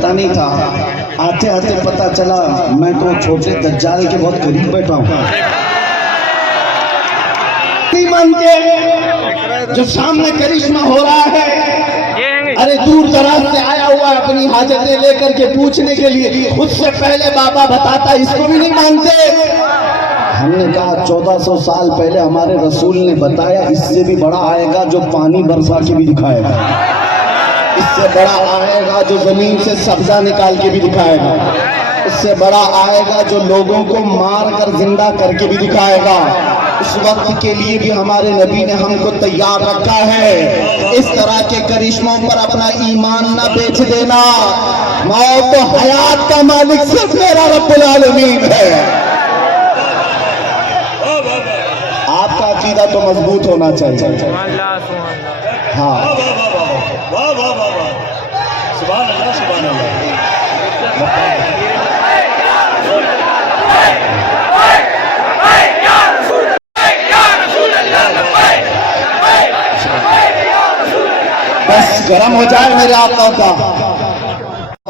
پتہ نہیں تھا، آتے آتے پتہ چلا میں تو چھوٹے دجال کے بہت قریب بیٹھا ہوں۔ نہیں مانتے جو سامنے کرشمہ ہو رہا ہے، ارے دور دراز سے آیا ہوا اپنی حاجتیں لے کر کے پوچھنے کے لیے، اس سے پہلے بابا بتاتا، اس کو بھی نہیں مانتے۔ ہم نے کہا 1400 سال پہلے ہمارے رسول نے بتایا اس سے بھی بڑا آئے گا جو پانی برسا کے بھی دکھائے گا، اس سے بڑا آئے گا جو زمین سے سبزہ نکال کے بھی دکھائے گا، اس سے بڑا آئے گا جو لوگوں کو مار کر زندہ کر کے بھی دکھائے گا۔ اس وقت کے لیے بھی ہمارے نبی نے ہم کو تیار رکھا ہے۔ اس طرح کے کرشموں پر اپنا ایمان نہ بیچ دینا۔ موت و حیات کا مالک صرف میرا رب العالمین ہے۔ آپ کا عقیدہ تو مضبوط ہونا چاہیے۔ ہاں سبحان اللہ سبحان اللہ۔ بس گرم ہو جائے میرے آقا کا۔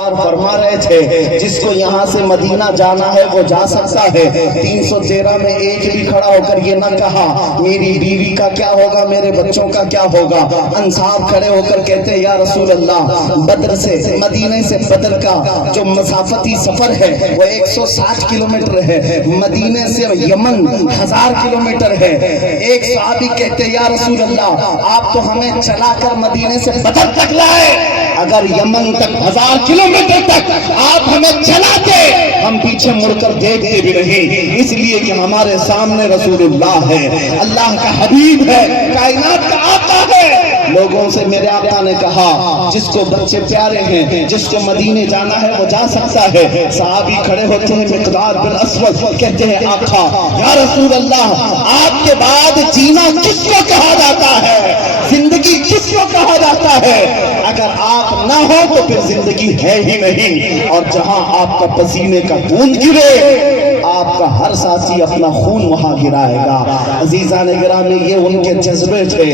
اور فرما رہے تھے جس کو یہاں سے مدینہ جانا ہے وہ جا سکتا ہے۔ 313 میں ایک بھی کھڑا ہو کر یہ نہ کہا میری بیوی کا کیا ہوگا، میرے بچوں کا کیا ہوگا۔ انصار کھڑے ہو کر کہتے یا رسول اللہ، بدر سے مدینہ سے بدر کا جو مسافتی سفر ہے وہ 160 کلومیٹر ہے، مدینہ سے یمن 1000 کلومیٹر ہے۔ ایک صحابی کہتے یا رسول اللہ آپ تو ہمیں چلا کر مدینہ سے بدر تک لائے، اگر یمن تک 1000 کلومیٹر تک آپ ہمیں چلاتے ہم پیچھے مڑ کر دیکھتے بھی نہیں، اس لیے کہ ہمارے سامنے رسول اللہ ہے، اللہ کا حبیب ہے، کائنات کا آقا ہے۔ لوگوں سے میرے آقا نے کہا جس کو بچے پیارے ہیں، جس کو مدینے جانا ہے وہ جا سکتا ہے۔ صحابی کھڑے ہوتے ہیں، مقداد بن اسود کہتے ہیں آقا یا رسول اللہ آپ کے بعد جینا کس کو کہا جاتا ہے، زندگی کس کو کہا جاتا ہے، اگر آپ نہ ہو تو پھر زندگی ہے ہی نہیں، اور جہاں آپ کا پسینے کا بوند گرے آپ کا ہر ساتھی اپنا خون وہاں گرائے گا۔ عزیزان گرامی یہ ان کے جذبے تھے،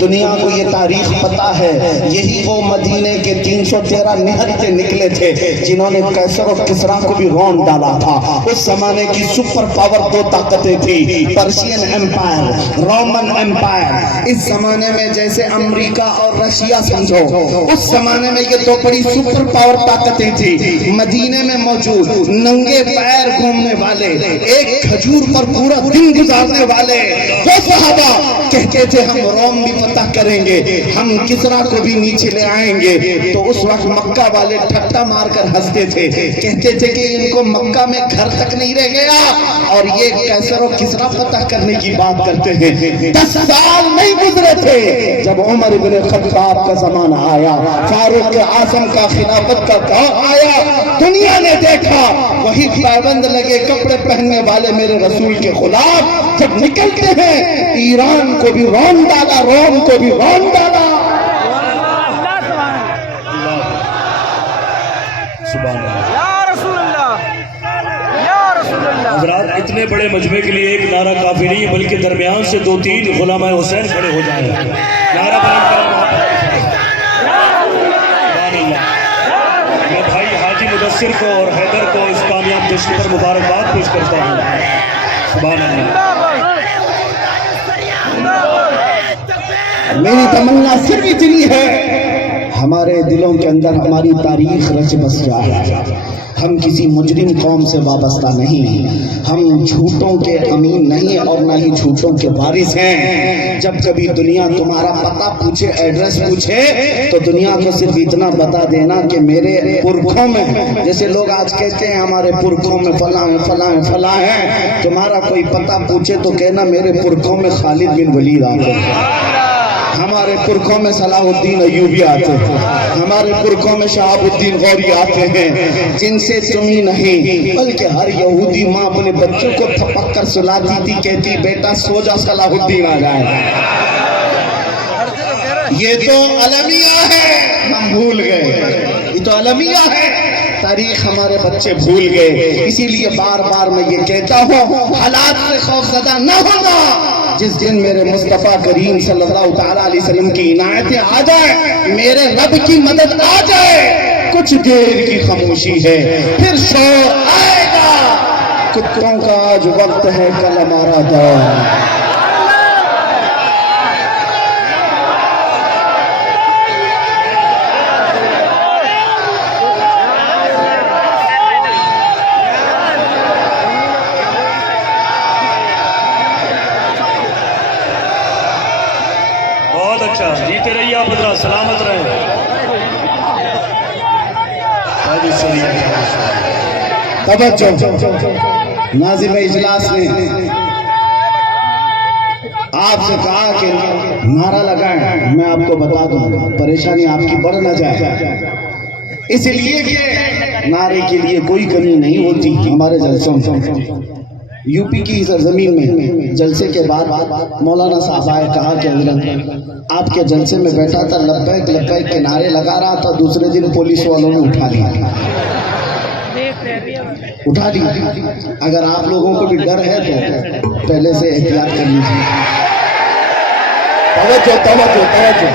دنیا کو یہ تاریخ پتا ہے، یہی وہ مدینے کے 313 نہتے نکلے تھے جنہوں نے قیصر و کسریٰ کو بھی رون ڈالا تھا۔ اس زمانے کی سپر پاور دو طاقتیں تھی، پرشین ایمپائر، رومن ایمپائر۔ اس زمانے میں جیسے امریکہ اور رشیا سمجھو، اس زمانے میں یہ دو بڑی سپر پاور طاقتیں تھی۔ مدینے میں موجود ننگے پیر گھومنے والے، ایک کھجور پر پورا دن گزارنے والے وہ صحابہ کہتے تھے ہم روم بھی فتح کریں گے، ہم کسریٰ کو بھی نیچے لے آئیں گے۔ تو اس وقت مکہ والے ٹھٹا مار کر ہنستے تھے، کہتے تھے کہ ان کو مکہ میں گھر تک نہیں رہ گیا اور یہ قیصر و کسریٰ فتح کرنے کی بات کرتے ہیں۔ 10 سال نہیں گزرے تھے جب عمر بن خطاب کا زمانہ آیا، فاروق اعظم کا خلافت کا دور آیا، دنیا نے دیکھا وہی پابند لگے کپڑے پہننے والے میرے رسول کے خلاف جب نکلتے ہیں، ایران کو بھی رون ڈالا، روم کو بھی رون ڈالا۔ حضرات اتنے بڑے مجمع کے لیے ایک نعرہ کافی نہیں بلکہ درمیان سے 2-3 غلامہ حسین کھڑے ہو جائیں۔ نعرہ بلند کریں۔ میں بھائی حاجی مدثر کو اور حیدر کو اس کامیاب جشن پر مبارکباد پیش کرتا ہوں۔ سبحان اللہ۔ میری تمنا صرف اتنی ہے ہمارے دلوں کے اندر ہماری تاریخ رچ بس جائے۔ ہم کسی مجرم قوم سے وابستہ نہیں، ہم جھوٹوں کے امین نہیں اور نہ ہی جھوٹوں کے وارث ہیں۔ جب کبھی دنیا تمہارا پتہ پوچھے، ایڈریس پوچھے، تو دنیا کو صرف اتنا بتا دینا کہ میرے پرکھوں میں، جیسے لوگ آج کہتے ہیں ہمارے پرکھوں میں فلاں فلاں فلاں ہیں، تمہارا کوئی پتہ پوچھے تو کہنا میرے پرکھوں میں خالد بن ولید آتے ہیں، ہمارے پرکھوں میں صلاح الدین ایوبی آتے ہیں، ہمارے پرکھوں میں شہاب الدین غوری آتے ہیں، جن سے تم ہی نہیں بلکہ ہر یہودی ماں اپنے بچوں کو تھپک کر سلاتی تھی، کہتی بیٹا سو جا صلاح الدین آ جائے۔ یہ تو المیہ ہے، ہم بھول گئے، یہ تو المیہ ہے، تاریخ ہمارے بچے بھول گئے۔ اسی لیے بار بار میں یہ کہتا ہوں حالات سے خوف زدہ نہ ہونا۔ جس دن میرے مصطفیٰ کریم صلی اللہ تعالیٰ علیہ وسلم کی عنایتیں آ جائے، میرے رب کی مدد آ جائے، کچھ دیر کی خاموشی ہے، پھر شور آئے گا، کتوں کا آج وقت ہے، کل ہمارا دور۔ بہت اچھا، جیتے رہیے آپ حضرات، سلامت رہے۔ توجہ، ناظم اجلاس نے آپ سے کہا کہ نعرہ لگائیں، میں آپ کو بتا دوں پریشانی آپ کی بڑھ نہ جائے، اس لیے کہ نعرے کے لیے کوئی کمی نہیں ہوتی ہمارے جلسوں میں۔ یو پی کی سرزمین میں جلسے کے بعد مولانا صاحب آئے، کہا کہ حضرت آپ کے جلسے میں بیٹھا تھا، لبیک لبیک کے نعرے لگا رہا تھا، دوسرے دن پولیس والوں نے اٹھا لیا۔ اگر آپ لوگوں کو بھی ڈر ہے تو پہلے سے احتیاط کر لیجیے۔ توجہ توجہ توجہ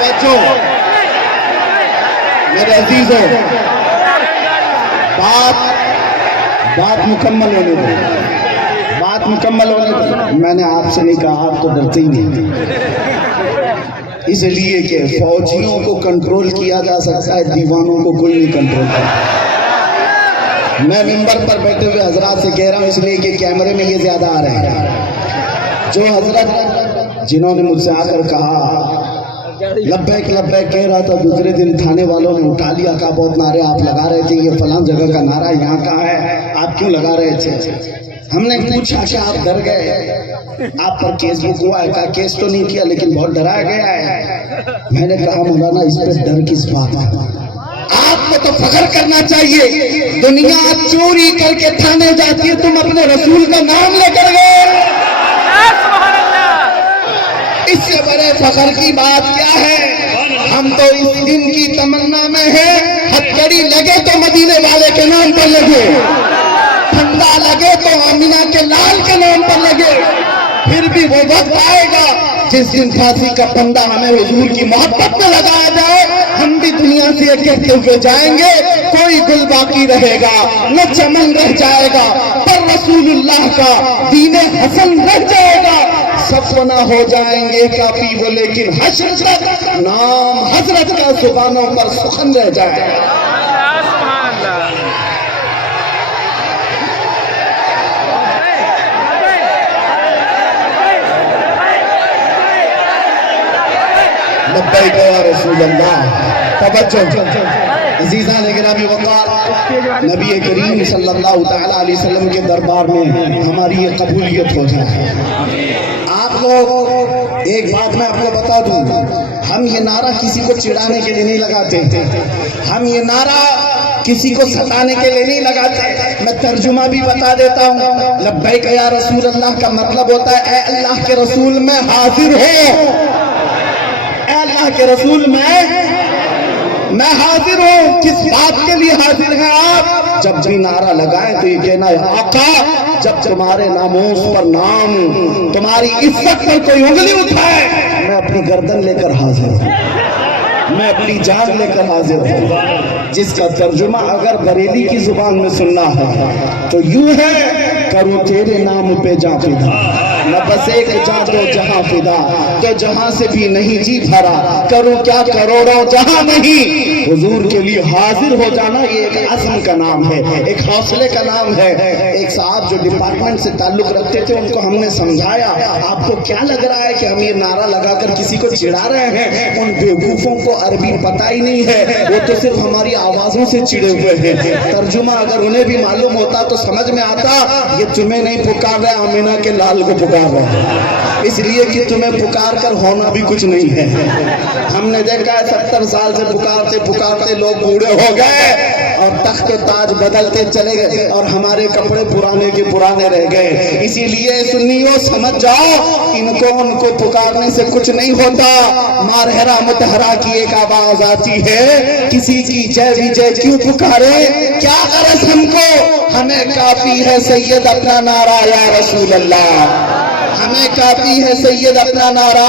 توجہ میرے عزیزوں، بات مکمل ہونے دو، بات مکمل ہونے دو۔ میں نے آپ سے نہیں کہا، آپ تو ڈرتے ہی نہیں، اس لیے کہ فوجیوں کو کنٹرول کیا جا سکتا ہے، دیوانوں کو کوئی نہیں کنٹرول کرتا۔ میں ممبر پر بیٹھے ہوئے حضرات سے کہہ رہا ہوں، اس لیے کہ کیمرے میں یہ زیادہ آ رہے ہیں۔ جو حضرت جنہوں نے مجھ سے آ کر کہا لبیک لبیک کہہ رہا تھا، دوسرے دن تھانے والوں نے اٹھا لیا، کہا بہت نعرے آپ لگا رہے تھے، یہ فلاں جگہ کا نعرہ یہاں کا ہے، آپ کیوں لگا رہے تھے؟ ہم نے پوچھا کہ آپ ڈر گئے، آپ پر کیس بک ہوا ہے؟ کہا کیس تو نہیں کیا لیکن بہت ڈرایا گیا ہے۔ میں نے کہا مولانا اس پہ ڈر کس بات ہے؟ آپ کو تو فخر کرنا چاہیے، دنیا چوری کر کے تھانے جاتی ہے، تم اپنے رسول کا نام لے کر گئے، اس سے بڑے فخر کی بات کیا ہے؟ ہم تو اس دن کی تمنا میں ہیں، ہتھکڑی لگے تو مدینے والے کے نام پر لگے، پھندا لگے تو آمینہ کے لال کے نام پر لگے۔ پھر بھی وہ وقت آئے گا جس دن پھانسی کا پھندا ہمیں حضور کی محبت میں لگایا جائے، ہم بھی دنیا سے یہ کہتے ہوئے جائیں گے، کوئی گل باقی رہے گا نہ چمن رہ جائے گا، پر رسول اللہ کا دین حسن رہ جائے گا۔ سب فنا ہو جائیں گے کافی وہ، لیکن حشر تک نام حضرت کا زبانوں پر سخن رہ جائے گا۔ لبیک یا رسول اللہ۔ توجہ عزیزان گرامی وقار، نبی کریم صلی اللہ تعالیٰ علیہ وسلم کے دربار میں ہماری یہ قبولیت ہو جائے۔ آپ لوگ ایک بات میں آپ کو بتا دوں، ہم یہ نعرہ کسی کو چڑھانے کے لیے نہیں لگاتے، ہم یہ نعرہ کسی کو ستانے کے لیے نہیں لگاتے۔ میں ترجمہ بھی بتا دیتا ہوں، لبیک یا رسول اللہ کا مطلب ہوتا ہے اے اللہ کے رسول میں حاضر ہو، اے اللہ کے رسول میں حاضر ہوں۔ کس بات کے لیے حاضر ہیں آپ؟ جب بھی نعرہ لگائیں تو یہ کہنا ہے آقا، جب تمہارے ناموس پر نام، تمہاری عزت پر کوئی انگلی اٹھائے، میں اپنی گردن لے کر حاضر ہوں، میں اپنی جان لے کر حاضر ہوں۔ جس کا ترجمہ اگر بریلی کی زبان میں سننا ہے تو یوں ہے، کروں تیرے نام پہ جاں فدا، نہ بس ایک جاں تو جہاں فدا، تو جہاں سے بھی نہیں جی بھرا، کروں کیا کروڑوں جہاں نہیں۔ حضور کے لیے حاضر ہو جانا یہ ایک عزم کا نام ہے، ایک حوصلے کا نام ہے۔ ایک صاحب جو ڈپارٹمنٹ سے تعلق رکھتے تھے، ان کو ہم نے سمجھایا، آپ کو کیا لگ رہا ہے کہ ہم یہ نعرہ لگا کر کسی کو چڑھا رہے ہیں؟ ان بیوقوفوں کو عربی پتہ ہی نہیں ہے، وہ تو صرف ہماری آوازوں سے چڑے ہوئے ہیں۔ ترجمہ اگر انہیں بھی معلوم ہوتا تو سمجھ میں آتا، یہ تمہیں نہیں پکار رہے، آمینہ کے لال کو پکار رہے، اس لیے کہ تمہیں پکار کر ہونا بھی کچھ نہیں ہے۔ ہم نے دیکھا ہے 70 سال سے پکارتے پکارتے لوگ بوڑھے ہو گئے اور تخت و تاج بدلتے چلے گئے اور ہمارے کپڑے پرانے کے پرانے رہ گئے۔ اسی لیے سنیو سمجھ جاؤ، ان کو پکارنے سے کچھ نہیں ہوتا۔ مارہرا متحرا کی ایک آواز آتی ہے، کسی کی جے وجے کیوں پکارے، کیا غرض ہم کو، ہمیں کافی ہے سید اپنا نعرہ یا رسول اللہ، ہمیں کافی ہے سید اپنا نعرہ۔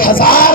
1000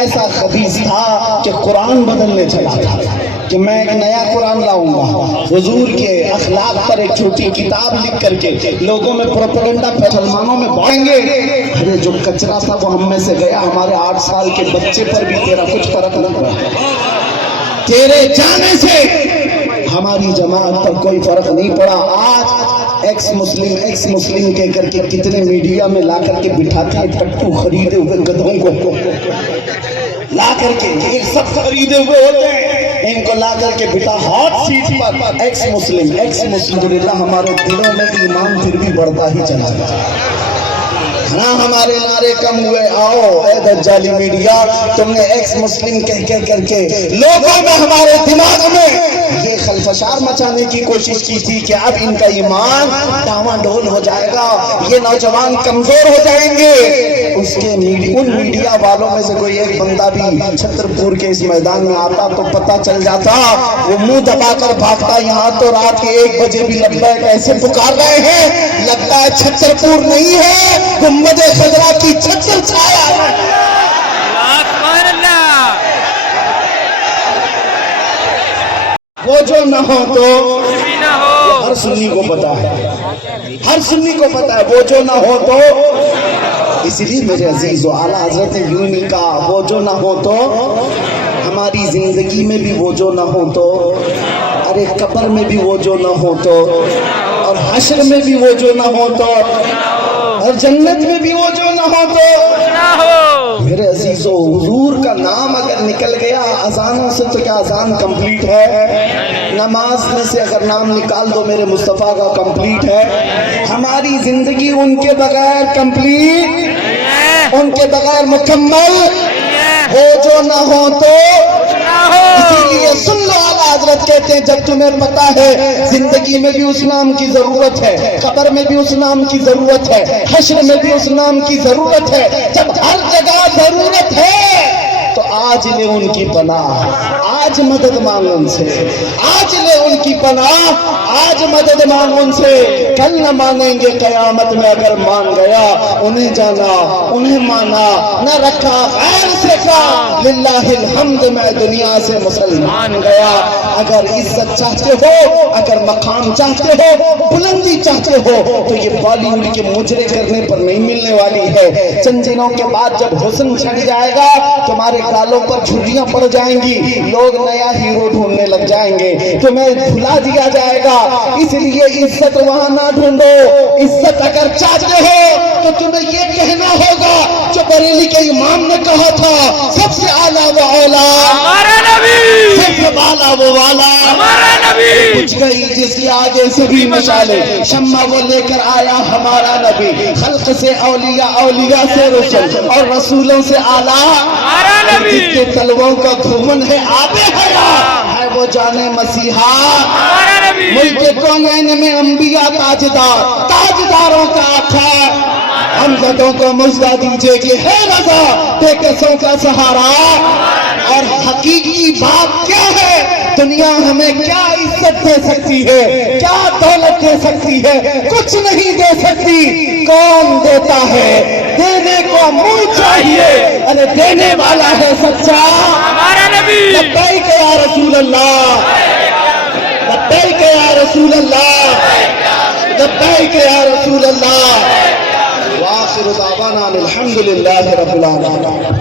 ایسا خبیث تھا کہ قرآن بدلنے چلا تھا کہ میں ایک نیا قرآن لاؤں گا، حضور کے اخلاق پر ایک چھوٹی کتاب لکھ کر کے لوگوں میں پروپیگنڈا مسلمانوں میں بانٹیں گے۔ ارے جو کچرا تھا وہ ہم میں سے گیا، ہمارے 8 سال کے بچے پر بھی تیرا کچھ فرق نہ پڑا، تیرے جانے سے ہماری جماعت پر کوئی فرق نہیں پڑا۔ آج ایکس مسلم کہہ کر کے کتنے میڈیا میں لا کر کے بٹھاتے ہیں ٹٹو خریدے ہوئے گدھوں کو لا کر کے، یہ سب خریدے ہوئے ہوتے ہیں، ان کو لا کر کے بٹھا ہاٹ سیٹ پر ایکس مسلم اللہ ہمارے دلوں میں ایمان پھر بھی بڑھتا ہی چلا گیا۔ ہاں ہمارے نعرے کم ہوئے، آؤ اے دجالی میڈیا، تم نے ایکس مسلم کہہ کر کے لوگوں میں ہمارے دماغ میں یہ خلفشار مچانے کی کوشش کی تھی کہ اب ان کا ایمان ڈاواں ڈول ہو جائے گا، یہ نوجوان کمزور ہو جائیں گے۔ اس کے ان میڈیا والوں میں سے کوئی ایک بندہ بھی چھترپور کے اس میدان میں آتا تو پتہ چل جاتا، وہ منہ دبا کر بھاگتا، یہاں تو رات کے 1 بجے بھی لبیک ایسے پکار رہے ہیں، لگتا ہے چھترپور نہیں ہے، گنبد خضرا کی چھتر چھایا ہے۔ وہ جو نہ ہو تو ہر سنی کو پتا ہے، ہر سنی کو پتا ہے وہ جو نہ ہو تو، اس لیے میرے عزیز و اعلیٰ حضرت نے یوں نہیں کہا وہ جو نہ ہو تو ہماری زندگی میں بھی وہ جو نہ ہو تو، ارے قبر میں بھی وہ جو نہ ہو تو، اور حشر میں بھی وہ جو نہ ہو تو، اور جنت میں بھی وہ جو نہ ہو تو۔ میرے عزیزو، حضور کا نام اگر نکل گیا اذانوں سے تو کیا اذان کمپلیٹ ہے؟ نماز میں سے اگر نام نکال دو میرے مصطفیٰ کا کمپلیٹ ہے۔ ہماری زندگی ان کے بغیر کمپلیٹ، ان کے بغیر مکمل، وہ جو نہ ہو تو۔ اسی لیے سن لو، اعلیٰ حضرت کہتے ہیں جب تمہیں پتا ہے زندگی میں بھی اس نام کی ضرورت ہے، قبر میں بھی اس نام کی ضرورت ہے، حشر میں بھی اس نام کی ضرورت ہے، جب ہر جگہ ضرورت ہے تو آج لے ان کی پناہ، آج مدد مانگ ان سے، آج لے ان کی پناہ، آج مدد مانگ ان سے، کل نہ مانیں گے قیامت میں، اگر مان گیا انہیں جانا انہیں مانا، نہ رکھا غیر سے کا، للہ الحمد میں دنیا سے مسلمان گیا۔ اگر عزت چاہتے ہو، اگر مقام چاہتے ہو، بلندی چاہتے ہو تو یہ بالی ووڈ کے مجرے کرنے پر نہیں ملنے والی ہے۔ چند دنوں کے بعد جب حسن چھٹ جائے گا تمہارے گالوں پر جھریاں پڑ جائیں گی، لوگ نیا ہیرو ڈھونڈنے لگ جائیں گے، تمہیں بھلا دیا جائے گا۔ اس لیے عزت وہاں نہ ڈھونڈو، عزت اگر چاہتے ہو تو تمہیں یہ کہنا ہوگا جو بریلی کے امام نے کہا تھا، سب سے اعلیٰ وہ اولا ہمارا نبی، سب سے بالا وہ والا ہمارا نبی، بجھ گئی جس کے آگے سبھی مشالے، شمع وہ لے کر آیا ہمارا نبی، خلق سے اولیاء، اولیاء سے رسول، اور رسولوں سے اعلیٰ ہمارا نبی، جس کے تلووں کا دھومن ہے آب حیات، ہے وہ جانے مسیحا ہمارا نبی، ملک کونین میں انبیاء تاجدار، تاجداروں کا آقا، ہم زدوں کو مجدہ دیجئے کہ ہے رضا بے کسوں کا سہارا۔ اور حقیقی بات کیا ہے؟ دنیا ہمیں کیا عزت دے سکتی ہے، کیا دولت دے سکتی ہے؟ کچھ نہیں دے سکتی۔ کون دیتا ہے؟ دینے کو منہ چاہیے، ارے دینے والا ہے سچا ہمارا نبی۔ لبیک یا رسول اللہ، لبیک یا رسول اللہ، لبیک یا رسول اللہ۔ وآخر دعوانا الحمدللہ رب العالمین۔